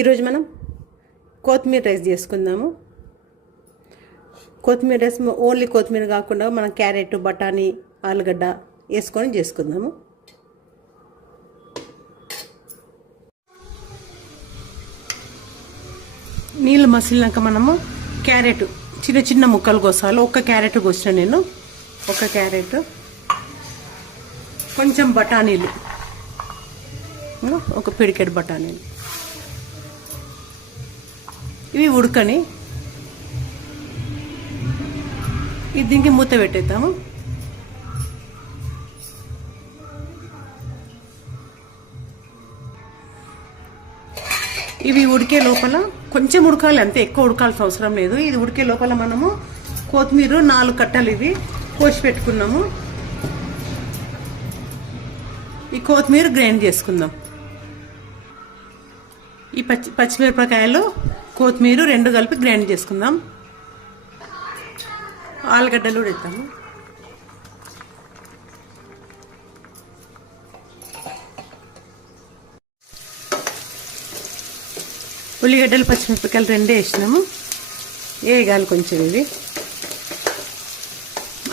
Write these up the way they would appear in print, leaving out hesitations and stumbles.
ఈరోజు మనం కొత్తిమీర రైస్ చేసుకుందాము. కొత్తిమీర రైస్ ఓన్లీ కొత్తిమీర కాకుండా మనం క్యారెట్, బఠానీ, ఆలుగడ్డ వేసుకొని చేసుకుందాము. నీళ్ళు మసిలినాక మనము క్యారెట్ చిన్న చిన్న ముక్కలు కోసాలి. ఒక్క క్యారెట్ కోసిన నేను, ఒక క్యారెట్, కొంచెం బఠానీలు, ఒక పిడికెడు బఠానీలు, ఇవి ఉడకని దీనికి మూత పెట్టేద్దాము. ఇవి ఉడికే లోపల కొంచెం ఉడకాలి, అంతే, ఎక్కువ ఉడకాల్సిన అవసరం లేదు. ఇది ఉడికే లోపల మనము కొత్తిమీర 4 కట్టలు ఇవి కోసి పెట్టుకున్నాము. ఈ కొత్తిమీర గ్రైండ్ చేసుకుందాం. ఈ పచ్చిమిరపకాయలు, కొత్తిమీర 2 కలిపి గ్రైండ్ చేసుకుందాం. ఆలుగడ్డలు కూడా వేద్దాము. ఉల్లిగడ్డలు, పచ్చిమిరపకాయలు 2 వేసినాము. వేయగాలి కొంచెం, ఇవి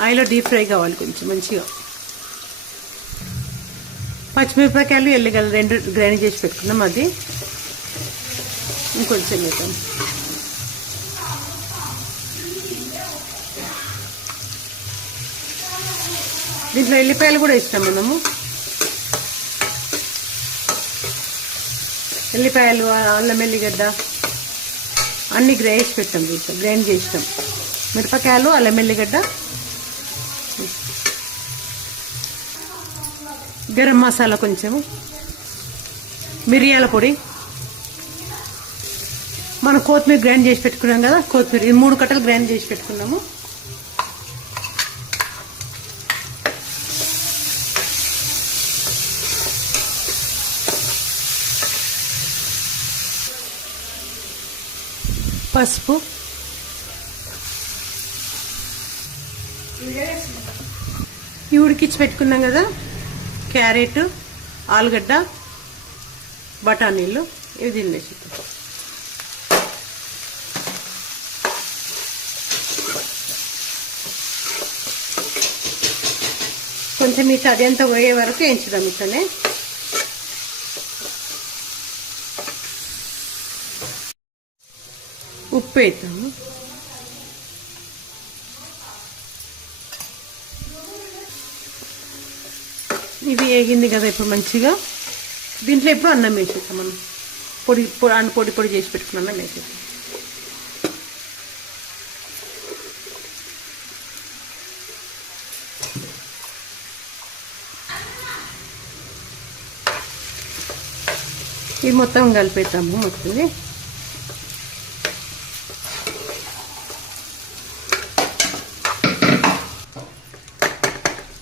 ఆయిల్లో డీప్ ఫ్రై కావాలి కొంచెం మంచిగా. పచ్చిమిరపకాయలు, ఎల్లిగడ్డలు 2 గ్రైండ్ చేసి పెట్టుకున్నాం. అది ఇంకొంచెం వేద్దాం. దీంట్లో ఎల్లిపాయలు కూడా వేస్తాం మనము. ఎల్లిపాయలు, అల్లం ఎల్లిగడ్డ అన్నీ గ్రైండ్ పెట్టాం. గ్రైండ్ చేసినాం. మిరపకాయలు, అల్లం ఎల్లిగడ్డ, గరం మసాలా కొంచెము, మిరియాల పొడి, మనం కొత్తిమీర గ్రైండ్ చేసి పెట్టుకున్నాం కదా, కొత్తిమీర 3 కట్టలు గ్రైండ్ చేసి పెట్టుకున్నాము. పసుపు, ఇవి ఉడికించి పెట్టుకున్నాం కదా, క్యారెట్, ఆలుగడ్డ, బఠానీలు, ఇవి తినేసి కొంచెం ఇట్లా అదంతా పోయే వరకు వేయించుదాం. ఇట్లనే ఉప్పు వేద్దాము. ఇది వేగింది కదా ఇప్పుడు మంచిగా. దీంట్లో ఇప్పుడు అన్నం వేసేస్తాం. మనం పొడి పొడి చేసి పెట్టుకున్న అన్నం వేసేస్తాం. ఇది మొత్తం కలిపేద్దాము. మొత్తం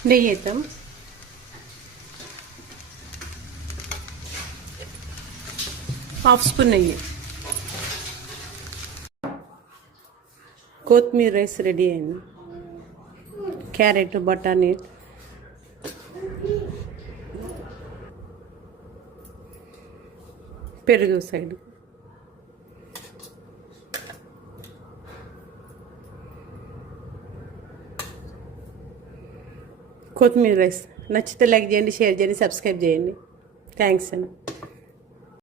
నెయ్యి వేద్దాం. హాఫ్ స్పూన్ నెయ్యి. కొత్తిమీర రైస్ రెడీ అయింది. క్యారెట్, బఠానీ, పెరుగు సైడ్. కొత్తిమీర రైస్ నచ్చితే లైక్ చేయండి, షేర్ చేయండి, సబ్స్క్రైబ్ చేయండి. థ్యాంక్స్ అండి.